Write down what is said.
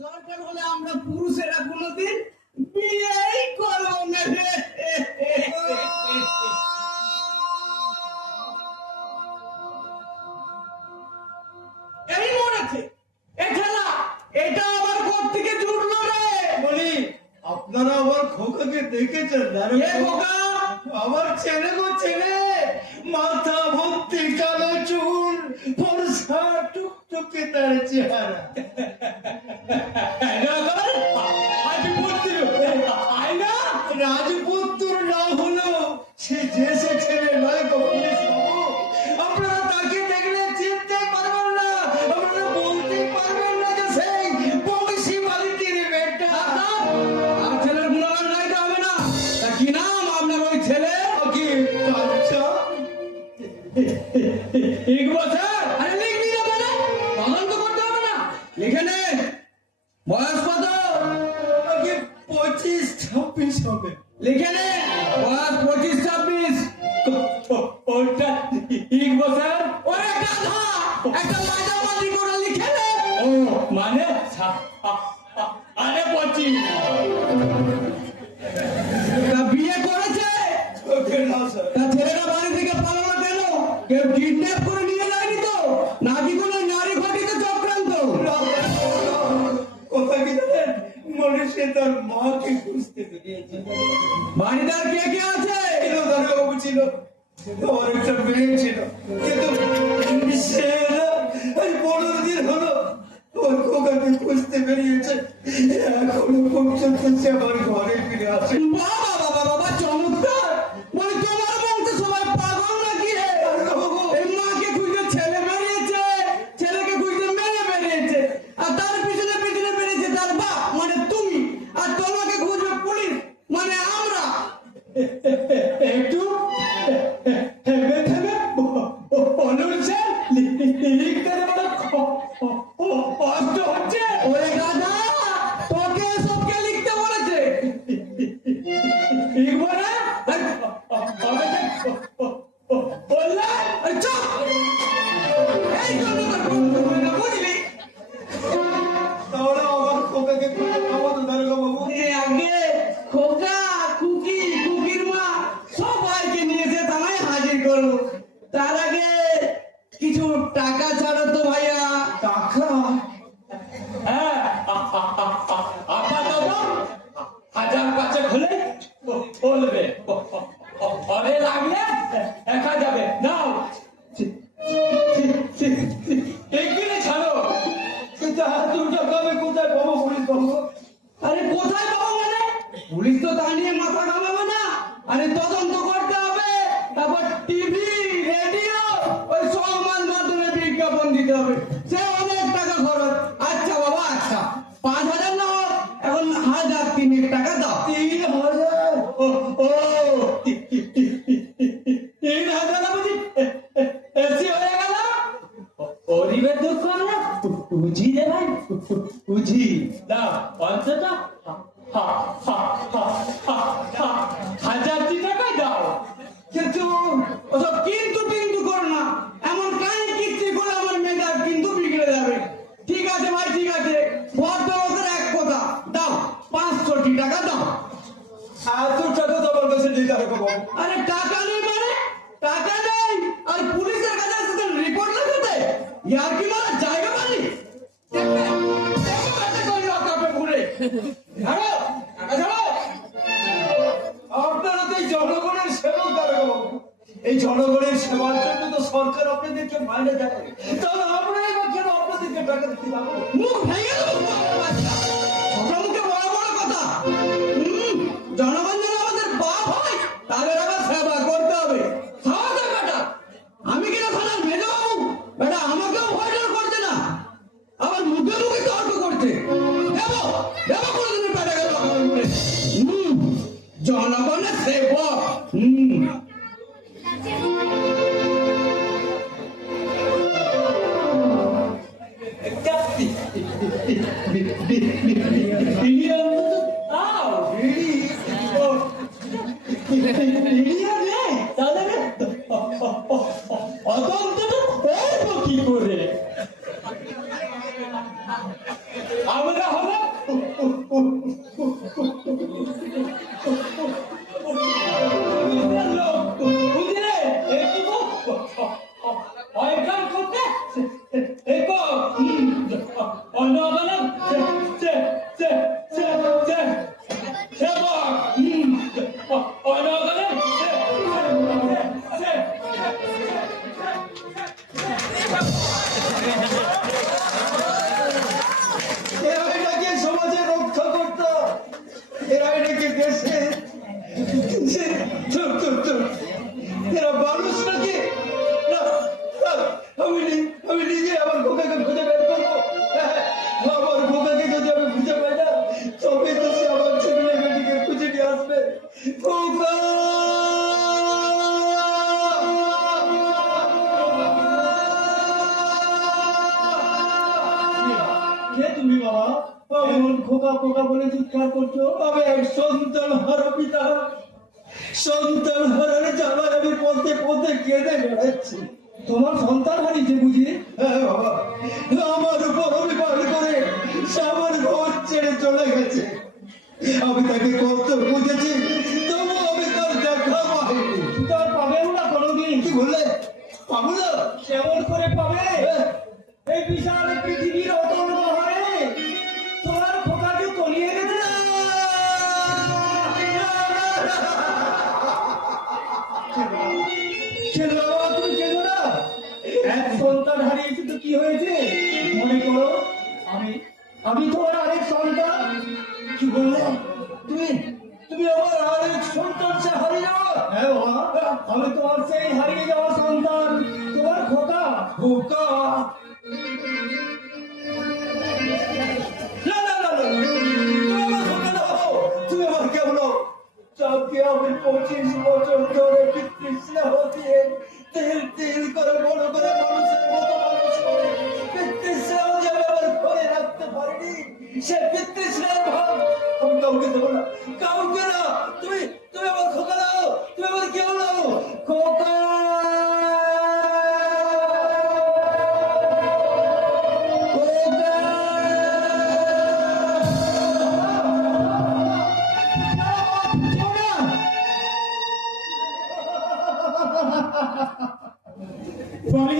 দরকার হলে আমরা পুরুষেরা কোনোদিন বিয়েই করবো না রে। এই মনে আছে এছাড়া এটা আবার কোথা থেকে জুটলো রে? বলি আপনারা আবার খোকাকে দেখেছেন? খোকা আমার ছেলে গো ছেলে, মাথা ভর্তি কালো চুল, ফর্সা টুকটুকে তার চেহারা। রাজপুত্র না হলো সে যে সে ছেলে নয় গো পুলিশ বাবু। আপনারা তাকে দেখলে চিনতে পারবেন না, আপনারা বলতে পারবেন না যে সেই বংশী বাড়িটির বেটা। আর ছেলের গুণগান গাইতে হবে না। তা কি নাম আপনার ওই ছেলে? কি আচ্ছা ঠিক বলছে। আরে লিখবি না মানে তদন্ত করতে হবে না, লিখে নে। বয়স কত? আগে 25-26 হবে। লিখে নে বয়স 25-26। ওটা ঠিক বলছে। ওরে গাধা, একটা মাঝামাঝি করে লিখে নে। ও মানে আরে 25। তা বিয়ে করেছে? ওকে না স্যার। তা ছেলেটা বাড়ি থেকে পালানো কেন? কেউ কিডন্যাপ করে নিয়ে যায়নি তো? নাকি কোনো নারী ঘটিতে চক্রান্ত? কথা কি জানেন, মনে সে তার মাকে খুঁজতে বেরিয়েছে। বাড়িতে আর কে কে আছে? দারোগাবু ছিল, আমার একটা মেয়ে ছিল, কিন্তু সে আজ 15 দিন হলো ওর খোকাকে খুঁজতে বেরিয়েছে। এখনো পর্যন্ত সে আমার ঘরে ফিরে আসে। বাবা বাবা বাবা চমৎকার। মানে তোমার বংশে সবাই পাগল নাকি রে? এই মাকে খুঁজে ছেলে বেরিয়েছে, ছেলেকে খুঁজে মেয়ে বেরিয়েছে, আর তার পিছনে পিছনে বেরিয়েছে তার বাপ মানে তুমি, আর তোমাকে খুঁজবে পুলিশ মানে আমরা। একটু হেবে থেমে বলুন স্যার, লিখতে বড় কষ্ট হচ্ছে। ওরে গাধা, তোকে সবকে লিখতে বলেছে? লিখবো না? বললে আরে চুপ। এই জন্য তোর বন্ধু হলো না, বুঝলি? তাহলে আমার খোকাকে খুঁজে পাবো তো দারোগাবু? এ আগে খোকা, খুকি, খুকির মা সবাইকে নিয়ে এসে থানায় হাজির করবো। তার আগে কিছু টাকা ছাড়ো তো ভাইয়া। টাকা? হ্যাঁ, আপাতত 1000 হলে বলবে, পরে লাগলে দেখা যাবে। নাও এগিয়ে ছাড়ো। কিন্তু 1000 টাকা আমি কোথায় পাবো পুলিশ বাবু? আরে কোথায় পাবো মানে? পুলিশ তো তা নিয়ে মাথা ঘামাবে না। আরে তদন্ত করতে হবে, তারপর টিভি রেডিও ওই সমাজ মাধ্যমে বিজ্ঞাপন দিতে হবে, সে অনেক টাকা খরচ। আচ্ছা বাবা আচ্ছা, 5000 না হোক, এখন 1003 টাকা দাও। 3000? ও 3000 বুঝি এসি হয়ে গেল? গরিবের দুঃখ আমরা বুঝি রে ভাই, বুঝি না। অন্তত 1000 টাকাই দাও। কিন্তু ওসব কিন্তু কিন্তু করো না, এমন কানে কিচ্ছি করে আমার মেজাজ কিন্তু বিগড়ে যাবে। ঠিক আছে ভাই ঠিক আছে, ভদ্রলোকের এক কথা, দাও 500 টাকা দাও। এত টাকা তো আমার কাছে নেই দারোগাবু। আরে টাকা নেই মানে? টাকা নেই আর পুলিশের কাছে আসতে রিপোর্ট লাগাতে? ইয়ার কি মারা জায়গা পানি? আপনারা তো এই জনগণের সেবক দারোগাবু। এই জনগণের সেবার জন্য তো সরকার আপনাদেরকে মাইনে দেয়, তাহলে আপনারাই বা কেন আপনাদেরকে টাকা দিতে যাবো? মুখ ভেঙে দেবো বাচ্চা, ছোট মুখে বড় বড় কথা। জনগণ যেন আমাদের বাপ হয়, তাদের আবার সেবা করতে হবে। সাহস হয় বেটা, আমি কিনা থানার মেজো বাবু, বেটা আমাকেও ভয় ডর করছে না, আবার মুখে মুখে তর্ক করছে। দেবো দেবো কোনোদিনের বেটা গেল জনগণের সেবক। আমরা অন্য বানা সে সে সে সে সেবক অন্য বানা এরাই নাকি সমাজে রক্ষা করতো, এরাই নাকি দেশে চুপ চুপ চুপ, এরা মানুষ নাকি না, না, আমি নিজে আমার খোকাকে খুঁজে বের করবো। আমার খোকাকে যদি আমি খুঁজে পাই না, তবে তো সে আমার ছেলে মেয়েটিকে খুঁজে নিয়ে আসবে। খোকা! কে তুমি বাবা? এমন খোকা খোকা বলে চিৎকার করছো? আমি এক সন্তান হারা পিতা, সন্তান হারার জ্বালায় আমি পথে পথে কেঁদে বেড়াচ্ছি। তোমার সন্তান হারিয়েছে বুঝি? হ্যাঁ বাবা, আমার উপর অভিমান করে সে আমার ঘর ছেড়ে চলে গেছে। আমি তাকে কত বুঝেছি, তবু আমি তার দেখা পাইনি। তার পাবেও না কোনোদিন। কি বললে? পাবো না? কেমন করে পাবে? হ্যাঁ, এই বিশাল পৃথিবীর অতল মহারে তোমার খোকাকে তলিয়ে গেছে। কেঁদো বাবা, তুমি কেঁদো না। এক সন্তান হারিয়েছে তো কি হয়েছে? মনে করো আমি তোমার আরেক সন্তান। কি বললে? তুমি তুমি আমার আরেক সন্তান সে হারিয়ে যাওয়া? হ্যাঁ বাবা, আমি তোমার সেই হারিয়ে যাওয়া সন্তান, তোমার খোকা। খোকা! না না না না, তুমি আমার খোকা না হও, তুমি আমার কেমন হও? যাকে আমি 25 বছর ধরে বিতৃষ্ণা দিয়ে তিল তিল করে বড় করে মানুষের মতো মানুষ করে, বিতৃষ্ণা যে আমি আমার ঘরে রাখতে পারিনি, সে বিতৃষ্ণার ভাব আমি কাউকে দেবো না, কাউকে না। তুমি তুমি আমার খোকা নাও, তুমি আমার কেউ নাও। খোকা! স্বামী,